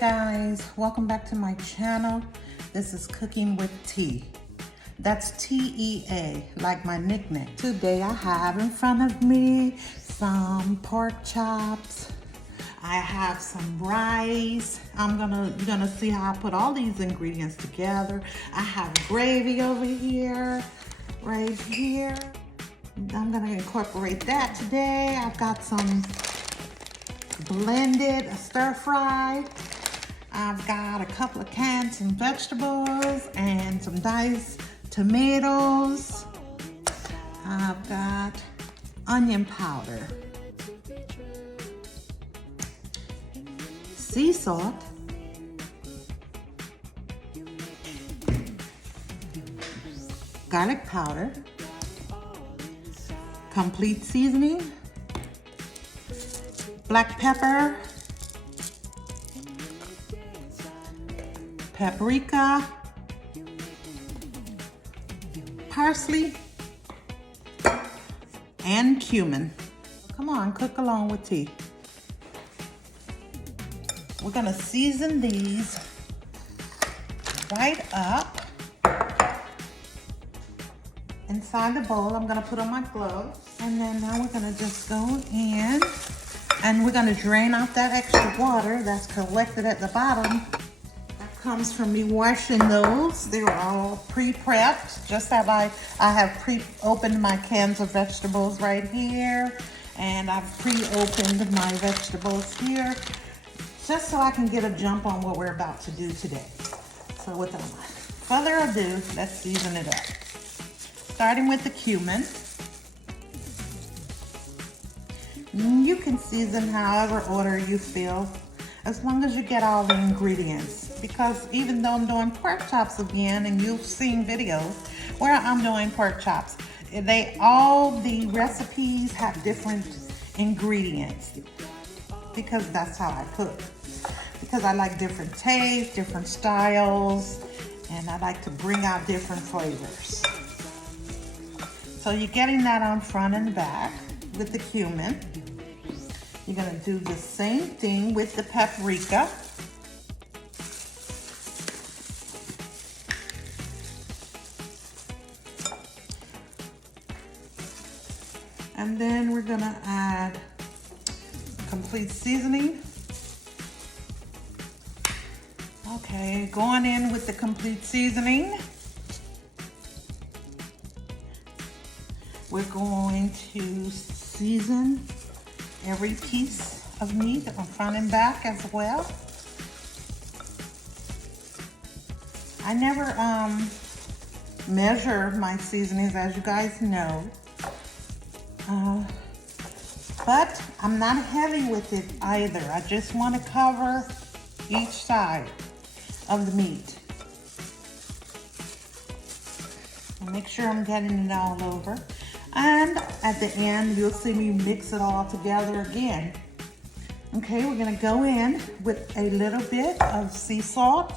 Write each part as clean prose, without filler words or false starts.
guys, welcome back to my channel. This is Cooking with T. That's T-E-A, like my nickname. Today I have in front of me some pork chops. I have some rice. You're gonna see how I put all these ingredients together. I have gravy over here, right here. I'm gonna incorporate that today. I've got some blended stir fry. I've got a couple of canned some vegetables and some diced tomatoes. I've got onion powder, sea salt, garlic powder, complete seasoning, black pepper, paprika, parsley, and cumin. Come on, cook along with tea. We're gonna season these right up. Inside the bowl, I'm gonna put on my gloves. And then now we're gonna just go in and we're gonna drain out that extra water that's collected at the bottom. That comes from me washing those. They were all pre-prepped, just as I have pre-opened my cans of vegetables right here. And I've pre-opened my vegetables here, just so I can get a jump on what we're about to do today. So without further ado, let's season it up. Starting with the cumin. You can season however order you feel, as long as you get all the ingredients. Because even though I'm doing pork chops again, and you've seen videos where I'm doing pork chops, the recipes have different ingredients, because that's how I cook. Because I like different tastes, different styles, and I like to bring out different flavors. So you're getting that on front and back with the cumin. You're gonna do the same thing with the paprika. And then we're gonna add complete seasoning. Okay, going in with the complete seasoning. We're going to season every piece of meat on front and back as well. I never measure my seasonings, as you guys know. But I'm not heavy with it either. I just want to cover each side of the meat. And make sure I'm getting it all over. And at the end, you'll see me mix it all together again. Okay, we're gonna go in with a little bit of sea salt.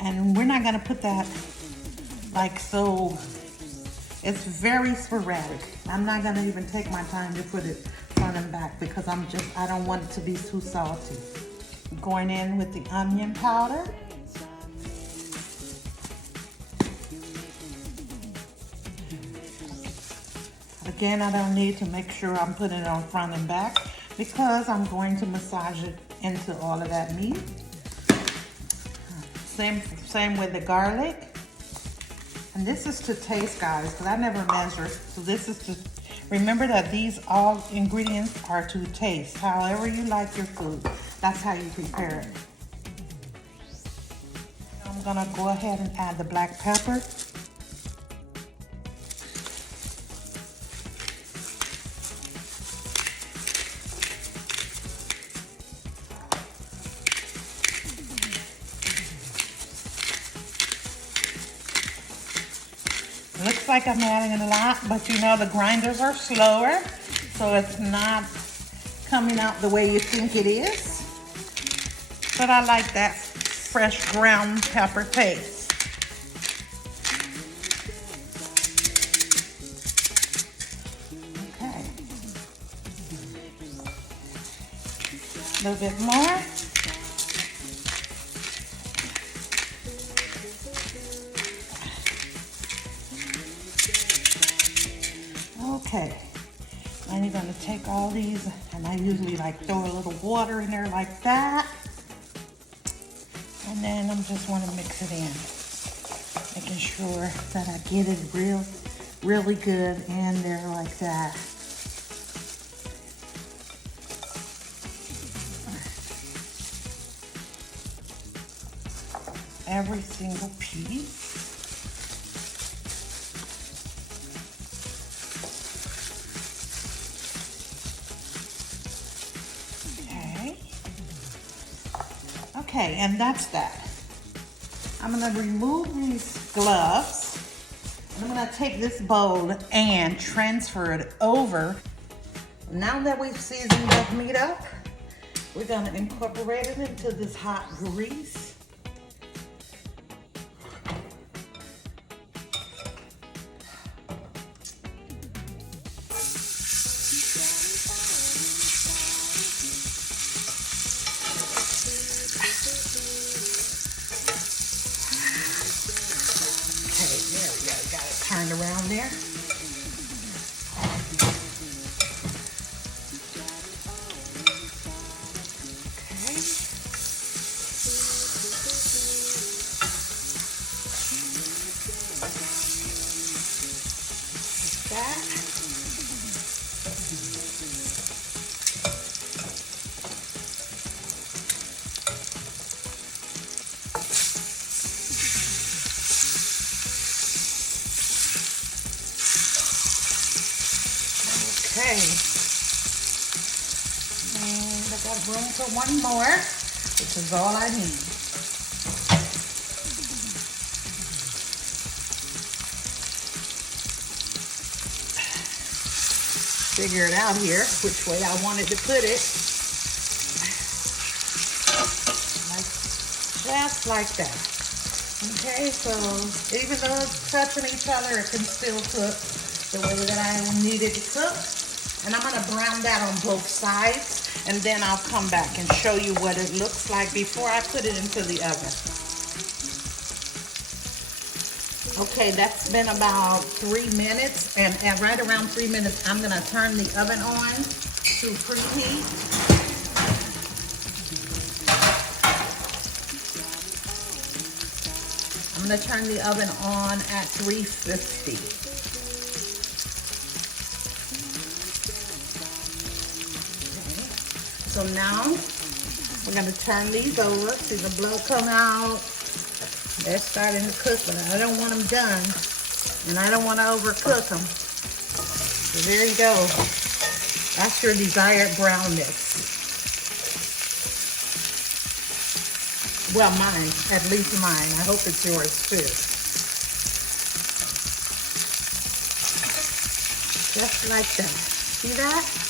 And we're not gonna put that like so, it's very sporadic. I'm not gonna even take my time to put it front and back, because I don't want it to be too salty. I'm going in with the onion powder. Again, I don't need to make sure I'm putting it on front and back, because I'm going to massage it into all of that meat. Same with the garlic. And this is to taste, guys, because I never measure. So this is to, remember that these all ingredients are to taste. However you like your food, that's how you prepare it. I'm gonna go ahead and add the black pepper. Looks like I'm adding a lot, but you know the grinders are slower, so it's not coming out the way you think it is. But I like that fresh ground pepper taste. A little bit more. Okay, and you're gonna take all these, and I usually like throw a little water in there like that. And then I'm just wanna mix it in, making sure that I get it really good in there like that. Every single piece. Okay, and that's that. I'm gonna remove these gloves. And I'm gonna take this bowl and transfer it over. Now that we've seasoned the meat up, we're gonna incorporate it into this hot grease. Turned around there. Okay. Like that. Okay, and I got room for one more, which is all I need. Figure it out here, which way I wanted to put it. Just like that. Okay, so even though it's touching each other, it can still cook the way that I need it to cook. And I'm gonna brown that on both sides, and then I'll come back and show you what it looks like before I put it into the oven. Okay, that's been about 3 minutes, and at right around 3 minutes, I'm gonna turn the oven on to preheat. I'm gonna turn the oven on at 350. So now, we're gonna turn these over. See the blood come out. They're starting to cook, but I don't want them done. And I don't want to overcook them. So there you go. That's your desired brownness. Well, mine, at least mine. I hope it's yours too. Just like that. See that?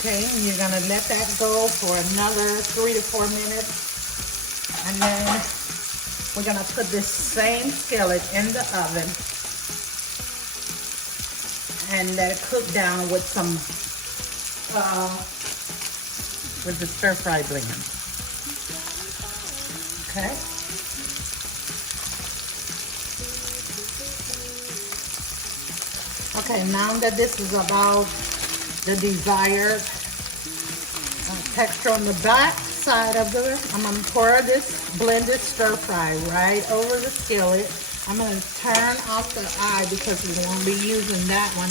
Okay, and you're gonna let that go for another 3 to 4 minutes. And then we're gonna put this same skillet in the oven and let it cook down with some, with the stir fry blend. Okay. Okay, now that this is about the desired texture on the back side of the, I'm gonna pour this blended stir fry right over the skillet. I'm gonna turn off the eye because we won't be using that one,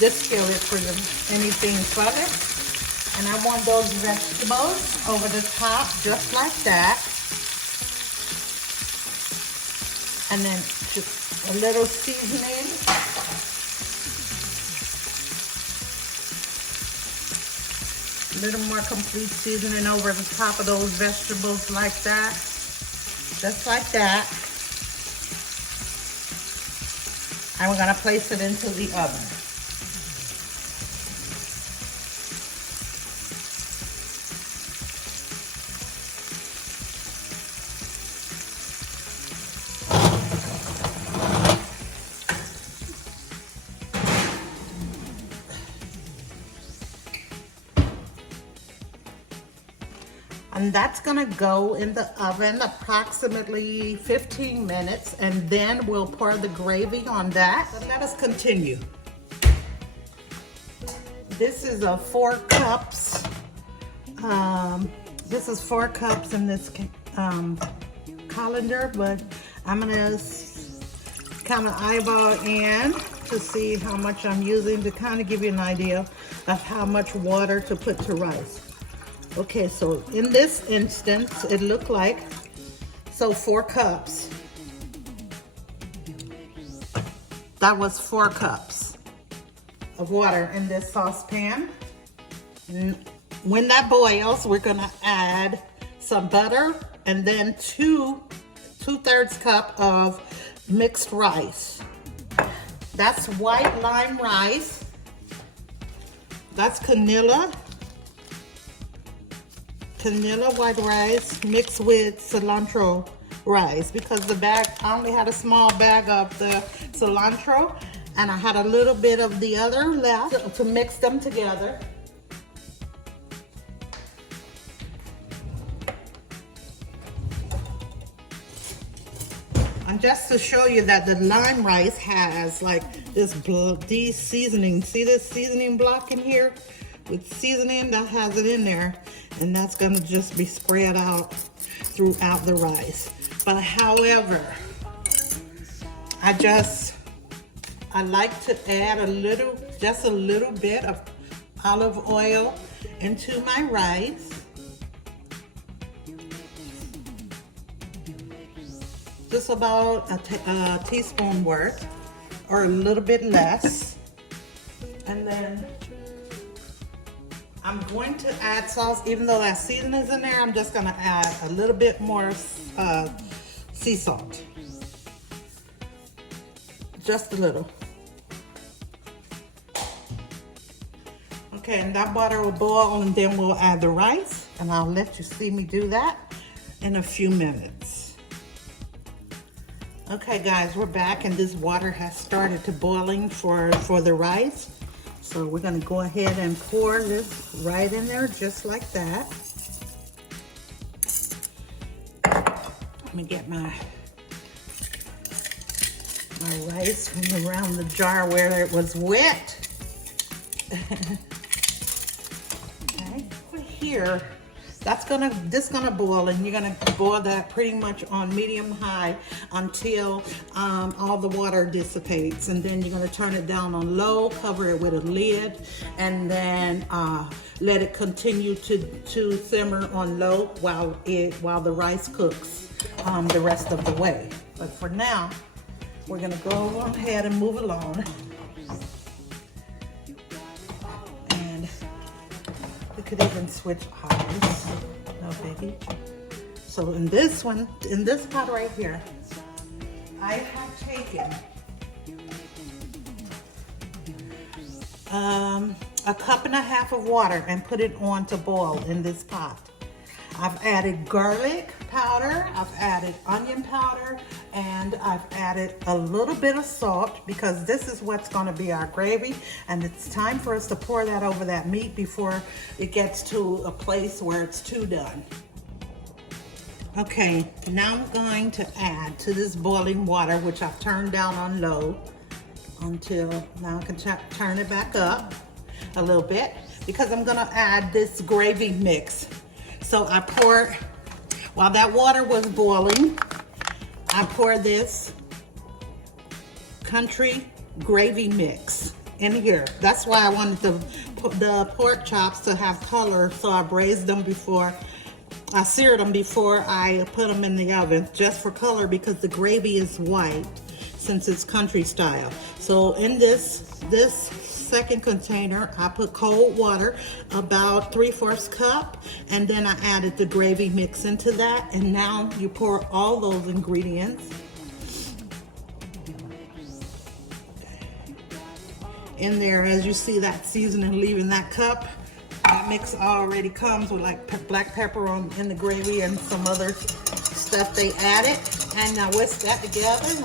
this skillet, for anything further. And I want those vegetables over the top just like that. And then just a little seasoning. A little more complete seasoning over the top of those vegetables like that. Just like that. And we're gonna place it into the oven. And that's gonna go in the oven approximately 15 minutes, and then we'll pour the gravy on that. So let us continue. This is 4 cups. This is 4 cups in this colander, but I'm gonna kind of eyeball in to see how much I'm using to kind of give you an idea of how much water to put to rice. Okay, so in this instance, it looked like, 4 cups. That was 4 cups of water in this saucepan. And when that boils, we're gonna add some butter and then 2/3 cup of mixed rice. That's white lime rice. That's canilla white rice mixed with cilantro rice, because the bag, I only had a small bag of the cilantro and I had a little bit of the other left to mix them together. And just to show you that the lime rice has like these seasoning, see this seasoning block in here with seasoning, that has it in there, and that's gonna just be spread out throughout the rice. But however, I like to add just a little bit of olive oil into my rice. Just about a teaspoon worth, or a little bit less. And then I'm going to add sauce, even though that seasoning is in there, I'm just gonna add a little bit more sea salt. Just a little. Okay, and that butter will boil, and then we'll add the rice, and I'll let you see me do that in a few minutes. Okay guys, we're back, and this water has started to boiling for the rice. So we're gonna go ahead and pour this right in there, just like that. Let me get my rice from around the jar where it was wet. Okay, over here, this gonna boil, and you're gonna boil that pretty much on medium high until all the water dissipates, and then you're gonna turn it down on low, cover it with a lid, and then let it continue to simmer on low while the rice cooks the rest of the way. But for now, we're gonna go ahead and move along. We could even switch eyes, no biggie. So in this pot right here, I have taken a cup and a half of water and put it on to boil in this pot. I've added garlic powder, I've added onion powder, and I've added a little bit of salt, because this is what's gonna be our gravy, and it's time for us to pour that over that meat before it gets to a place where it's too done. Okay, now I'm going to add to this boiling water, which I've turned down on low, until now I can turn it back up a little bit, because I'm gonna add this gravy mix. So I poured, while that water was boiling, I poured this country gravy mix in here. That's why I wanted the pork chops to have color, so I braised them before, I seared them before I put them in the oven, just for color, because the gravy is white since it's country style. So in this second container, I put cold water, about 3/4 cup, and then I added the gravy mix into that, and now you pour all those ingredients in there. As you see that seasoning leaving that cup, that mix already comes with like black pepper in the gravy and some other stuff they added. And now whisk that together,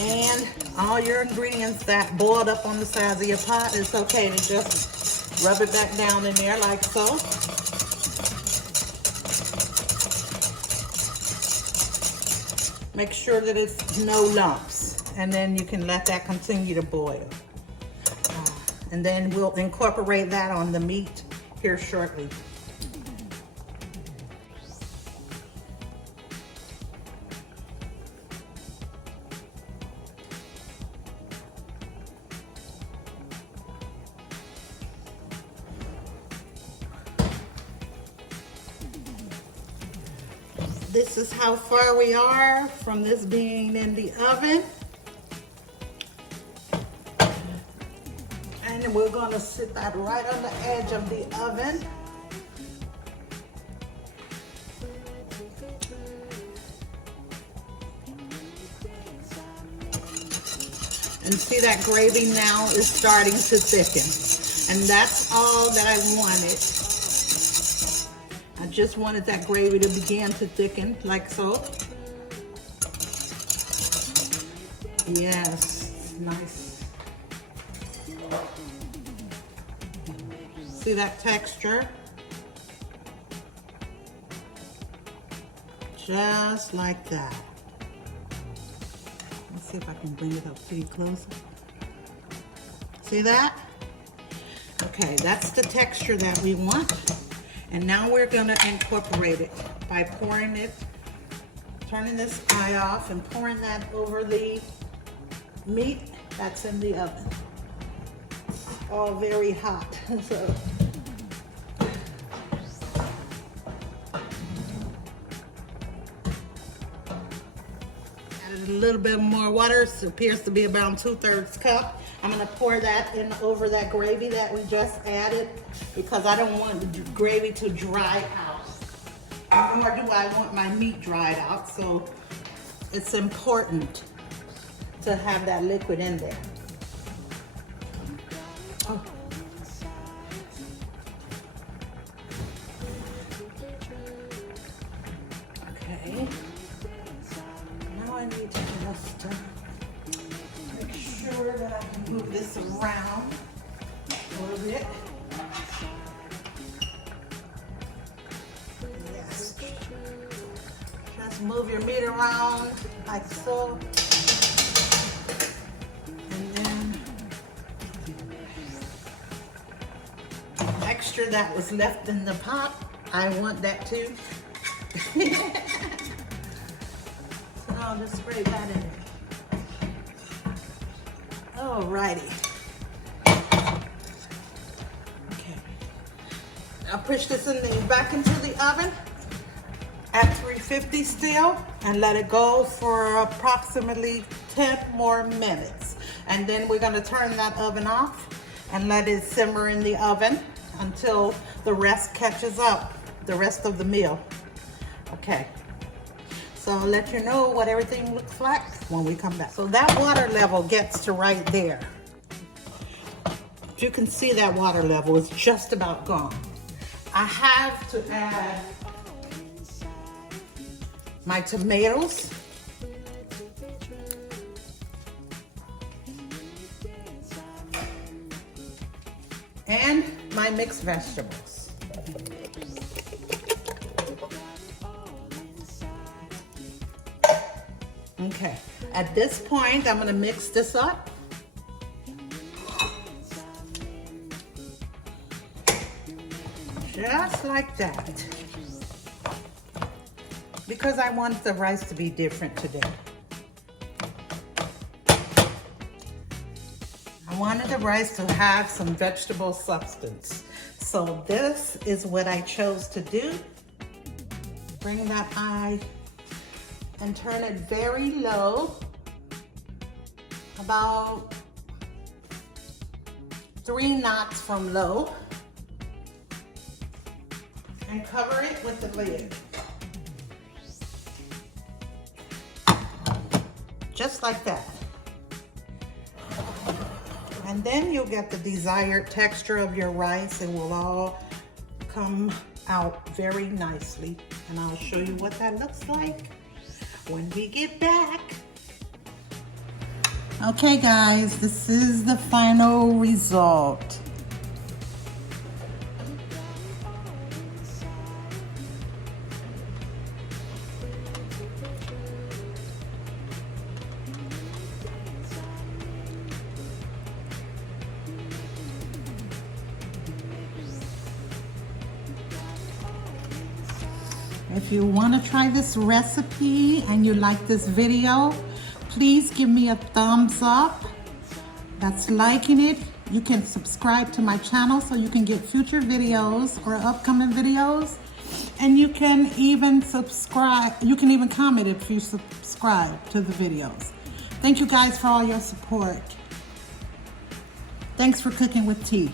and all your ingredients that boiled up on the sides of your pot, it's okay to just rub it back down in there like so. Make sure that it's no lumps, and then you can let that continue to boil. And then we'll incorporate that on the meat here shortly. This is how far we are from this being in the oven. And we're gonna sit that right on the edge of the oven. And see that gravy now is starting to thicken. And that's all that I wanted. I just wanted that gravy to begin to thicken, like so. Yes, nice. See that texture? Just like that. Let's see if I can bring it up pretty close. See that? Okay, that's the texture that we want. And now we're gonna incorporate it by pouring it, turning this eye off and pouring that over the meat that's in the oven. All very hot, so. Added a little bit more water, so it appears to be about 2/3 cup. I'm gonna pour that in over that gravy that we just added because I don't want the gravy to dry out. Nor do I want my meat dried out, so it's important to have that liquid in there. Oh. Okay. Now I need to just make sure that I can move this around a little bit. Yes. Just move your meat around like so. And then the extra that was left in the pot, I want that too. So I'll just spray that in there. Alrighty. Okay. I'll push this back into the oven at 350 still and let it go for approximately 10 more minutes. And then we're gonna turn that oven off and let it simmer in the oven until the rest catches up, the rest of the meal. Okay. So I'll let you know what everything looks like when we come back. So that water level gets to right there. You can see that water level is just about gone. I have to add my tomatoes. And my mixed vegetables. Okay, at this point, I'm gonna mix this up. Just like that. Because I want the rice to be different today. I wanted the rice to have some vegetable substance. So this is what I chose to do. Bring that eye and turn it very low, about 3 knots from low, and cover it with the lid. Just like that. And then you'll get the desired texture of your rice. It will all come out very nicely. And I'll show you what that looks like when we get back. Okay guys, this is the final result. If you want to try this recipe and you like this video, please give me a thumbs up. That's liking it. You can subscribe to my channel so you can get future videos or upcoming videos. And you can even subscribe, you can even comment if you subscribe to the videos. Thank you guys for all your support. Thanks for cooking with tea.